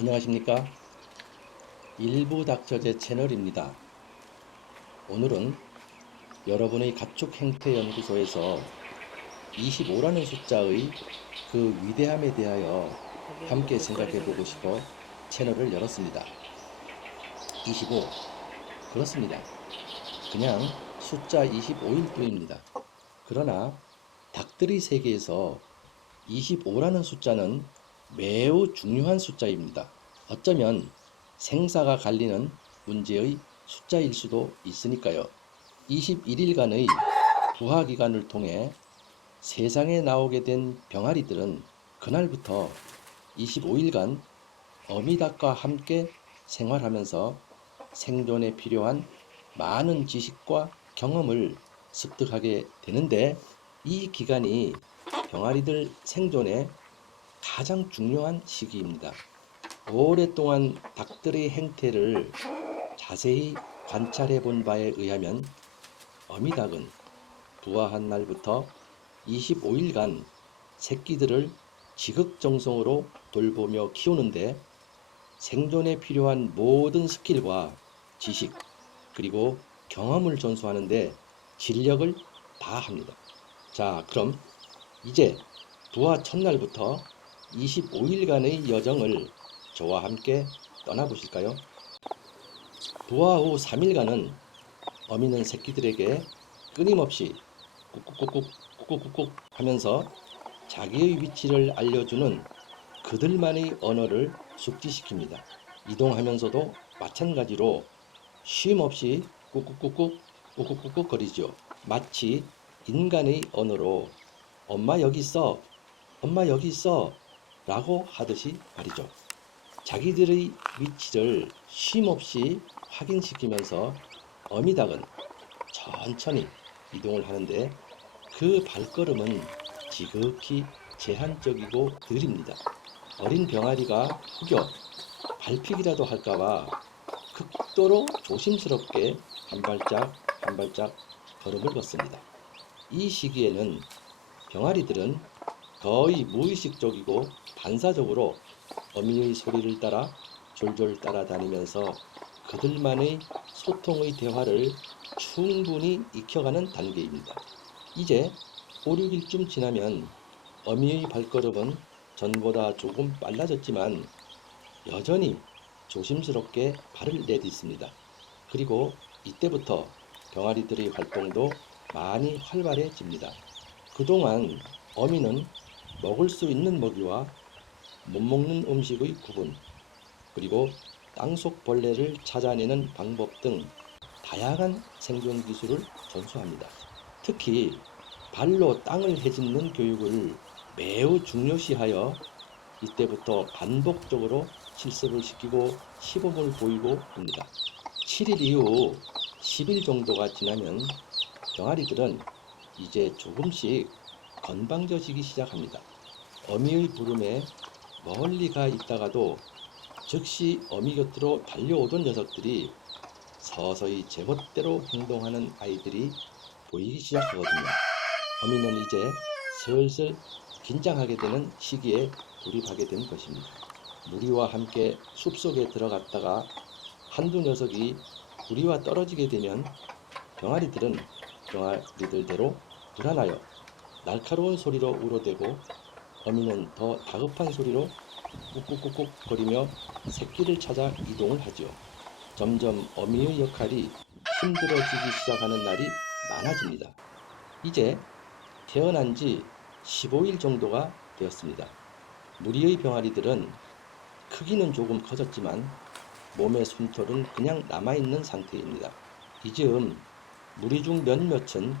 안녕하십니까? 일부 닥터제 채널입니다. 오늘은 여러분의 가축행태연구소에서 25라는 숫자의 그 위대함에 대하여 함께 생각해 보고 싶어 채널을 열었습니다. 25. 그렇습니다. 그냥 숫자 25일 뿐입니다. 그러나 닭들의 세계에서 25라는 숫자는 매우 중요한 숫자입니다. 어쩌면 생사가 갈리는 문제의 숫자일 수도 있으니까요. 21일간의 부화기간을 통해 세상에 나오게 된 병아리들은 그날부터 25일간 어미닭과 함께 생활하면서 생존에 필요한 많은 지식과 경험을 습득하게 되는데, 이 기간이 병아리들 생존에 가장 중요한 시기입니다. 오랫동안 닭들의 행태를 자세히 관찰해 본 바에 의하면 어미닭은 부화한 날부터 25일간 새끼들을 지극정성으로 돌보며 키우는데 생존에 필요한 모든 스킬과 지식 그리고 경험을 전수하는데 진력을 다합니다. 자, 그럼 이제 부화 첫날부터 25일간의 여정을 저와 함께 떠나보실까요? 부화 후 3일간은 어미는 새끼들에게 끊임없이 꾹꾹꾹꾹 꾹꾹꾹꾹 하면서 자기의 위치를 알려주는 그들만의 언어를 숙지시킵니다. 이동하면서도 마찬가지로 쉼없이 꾹꾹꾹꾹 꾹꾹꾹꾹 거리죠. 마치 인간의 언어로 엄마 여기 있어, 엄마 여기 있어 라고 하듯이 말이죠. 자기들의 위치를 쉼없이 확인시키면서 어미닭은 천천히 이동을 하는데 그 발걸음은 지극히 제한적이고 느립니다. 어린 병아리가 혹여 밟히기라도 할까봐 극도로 조심스럽게 한 발짝 한 발짝 걸음을 걷습니다. 이 시기에는 병아리들은 거의 무의식적이고 반사적으로 어미의 소리를 따라 졸졸 따라다니면서 그들만의 소통의 대화를 충분히 익혀가는 단계입니다. 이제 5, 6일쯤 지나면 어미의 발걸음은 전보다 조금 빨라졌지만 여전히 조심스럽게 발을 내딛습니다. 그리고 이때부터 병아리들의 활동도 많이 활발해집니다. 그동안 어미는 먹을 수 있는 먹이와 못 먹는 음식의 구분, 그리고 땅속 벌레를 찾아내는 방법 등 다양한 생존 기술을 전수합니다. 특히 발로 땅을 헤집는 교육을 매우 중요시하여 이때부터 반복적으로 실습을 시키고 시범을 보이고 합니다. 7일 이후 10일 정도가 지나면 병아리들은 이제 조금씩 건방져지기 시작합니다. 어미의 부름에 멀리 가 있다가도 즉시 어미 곁으로 달려오던 녀석들이 서서히 제멋대로 행동하는 아이들이 보이기 시작하거든요. 어미는 이제 슬슬 긴장하게 되는 시기에 돌입하게 된 것입니다. 무리와 함께 숲속에 들어갔다가 한두 녀석이 무리와 떨어지게 되면 병아리들은 병아리들대로 불안하여 날카로운 소리로 울어대고 어미는 더 다급한 소리로 꾹꾹꾹꾹 거리며 새끼를 찾아 이동을 하지요. 점점 어미의 역할이 힘들어지기 시작하는 날이 많아집니다. 이제 태어난 지 15일 정도가 되었습니다. 무리의 병아리들은 크기는 조금 커졌지만 몸의 숨털은 그냥 남아있는 상태입니다. 이즈음 무리 중 몇몇은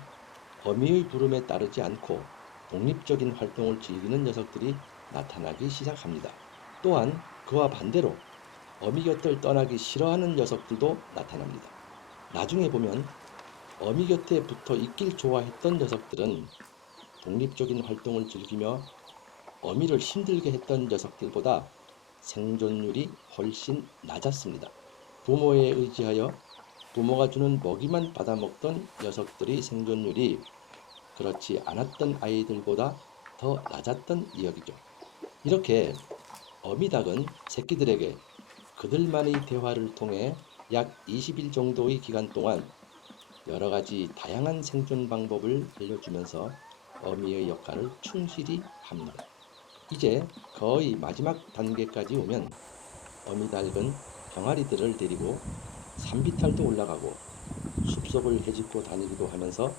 어미의 부름에 따르지 않고 독립적인 활동을 즐기는 녀석들이 나타나기 시작합니다. 또한 그와 반대로 어미 곁을 떠나기 싫어하는 녀석들도 나타납니다. 나중에 보면 어미 곁에 붙어 있길 좋아했던 녀석들은 독립적인 활동을 즐기며 어미를 힘들게 했던 녀석들보다 생존율이 훨씬 낮았습니다. 부모에 의지하여 부모가 주는 먹이만 받아먹던 녀석들의 생존율이 그렇지 않았던 아이들보다 더 낮았던 이야기죠. 이렇게 어미닭은 새끼들에게 그들만의 대화를 통해 약 20일 정도의 기간 동안 여러 가지 다양한 생존 방법을 알려주면서 어미의 역할을 충실히 합니다. 이제 거의 마지막 단계까지 오면 어미닭은 병아리들을 데리고 산비탈도 올라가고 숲속을 헤집고 다니기도 하면서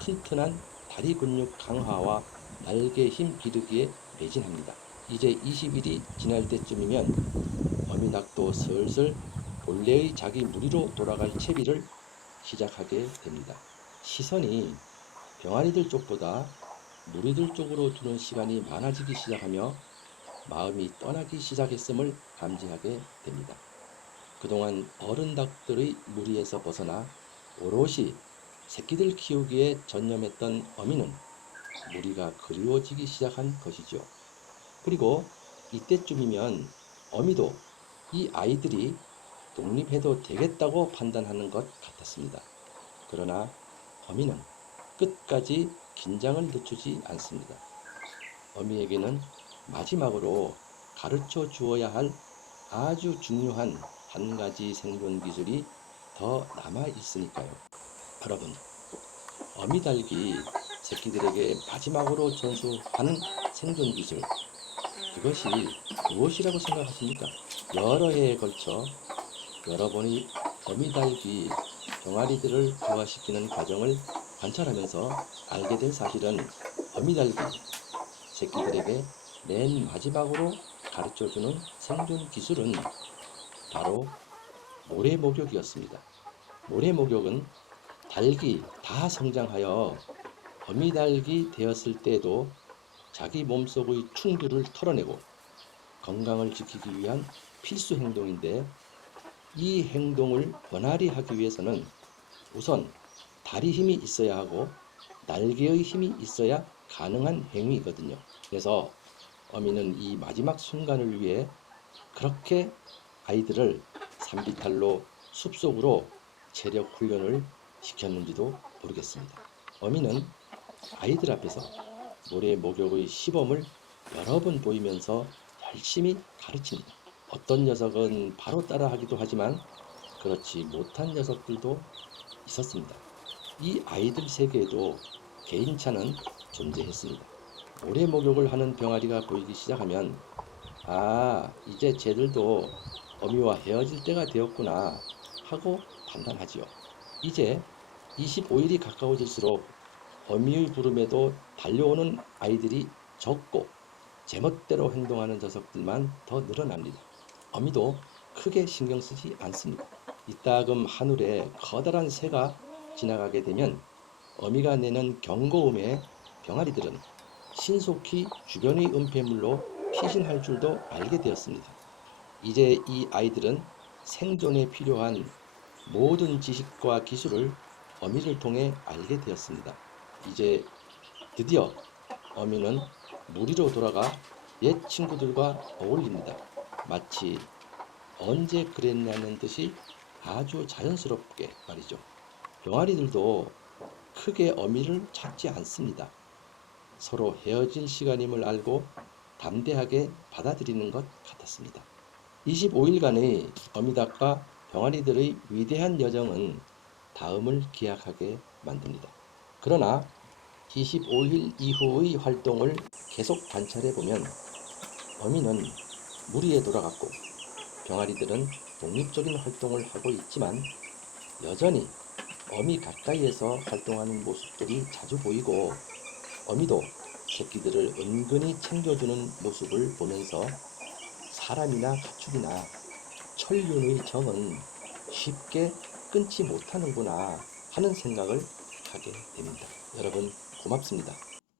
튼튼한 다리 근육 강화와 날개 힘 기르기에 매진합니다. 이제 20일이 지날 때쯤이면 어미닭도 슬슬 본래의 자기 무리로 돌아갈 채비를 시작하게 됩니다. 시선이 병아리들 쪽보다 무리들 쪽으로 두는 시간이 많아지기 시작하며 마음이 떠나기 시작했음을 감지하게 됩니다. 그동안 어른 닭들의 무리에서 벗어나 오롯이 새끼들 키우기에 전념했던 어미는 무리가 그리워지기 시작한 것이죠. 그리고 이때쯤이면 어미도 이 아이들이 독립해도 되겠다고 판단하는 것 같았습니다. 그러나 어미는 끝까지 긴장을 늦추지 않습니다. 어미에게는 마지막으로 가르쳐 주어야 할 아주 중요한 한 가지 생존 기술이 더 남아 있으니까요. 여러분, 어미닭이 새끼들에게 마지막으로 전수하는 생존 기술, 그것이 무엇이라고 생각하십니까? 여러 해에 걸쳐 여러분이 어미닭이 병아리들을 부화시키는 과정을 관찰하면서 알게 된 사실은 어미닭이 새끼들에게 맨 마지막으로 가르쳐주는 생존 기술은 바로 모래 목욕이었습니다. 모래 목욕은 닭이 다 성장하여 어미닭이 되었을 때에도 자기 몸속의 충주를 털어내고 건강을 지키기 위한 필수 행동인데, 이 행동을 원활히 하기 위해서는 우선 다리 힘이 있어야 하고 날개의 힘이 있어야 가능한 행위거든요. 그래서 어미는 이 마지막 순간을 위해 그렇게 아이들을 산비탈로 숲속으로 체력 훈련을 시켰는지도 모르겠습니다. 어미는 아이들 앞에서 모래 목욕의 시범을 여러 번 보이면서 열심히 가르칩니다. 어떤 녀석은 바로 따라하기도 하지만 그렇지 못한 녀석들도 있었습니다. 이 아이들 세계에도 개인차는 존재했습니다. 모래 목욕을 하는 병아리가 보이기 시작하면 이제 쟤들도 어미와 헤어질 때가 되었구나 하고 판단하지요. 이제 25일이 가까워질수록 어미의 부름에도 달려오는 아이들이 적고 제멋대로 행동하는 녀석들만 더 늘어납니다. 어미도 크게 신경 쓰지 않습니다. 이따금 하늘에 커다란 새가 지나가게 되면 어미가 내는 경고음에 병아리들은 신속히 주변의 은폐물로 피신할 줄도 알게 되었습니다. 이제 이 아이들은 생존에 필요한 모든 지식과 기술을 어미를 통해 알게 되었습니다. 이제 드디어 어미는 무리로 돌아가 옛 친구들과 어울립니다. 마치 언제 그랬냐는 듯이 아주 자연스럽게 말이죠. 병아리들도 크게 어미를 찾지 않습니다. 서로 헤어질 시간임을 알고 담대하게 받아들이는 것 같았습니다. 25일간의 어미닭과 병아리들의 위대한 여정은 다음을 기약하게 만듭니다. 그러나 25일 이후의 활동을 계속 관찰해 보면 어미는 무리에 돌아갔고 병아리들은 독립적인 활동을 하고 있지만 여전히 어미 가까이에서 활동하는 모습들이 자주 보이고, 어미도 새끼들을 은근히 챙겨주는 모습을 보면서 사람이나 가축이나 천륜의 정은 쉽게 끊지 못하는구나 하는 생각을 하게 됩니다. 여러분, 고맙습니다.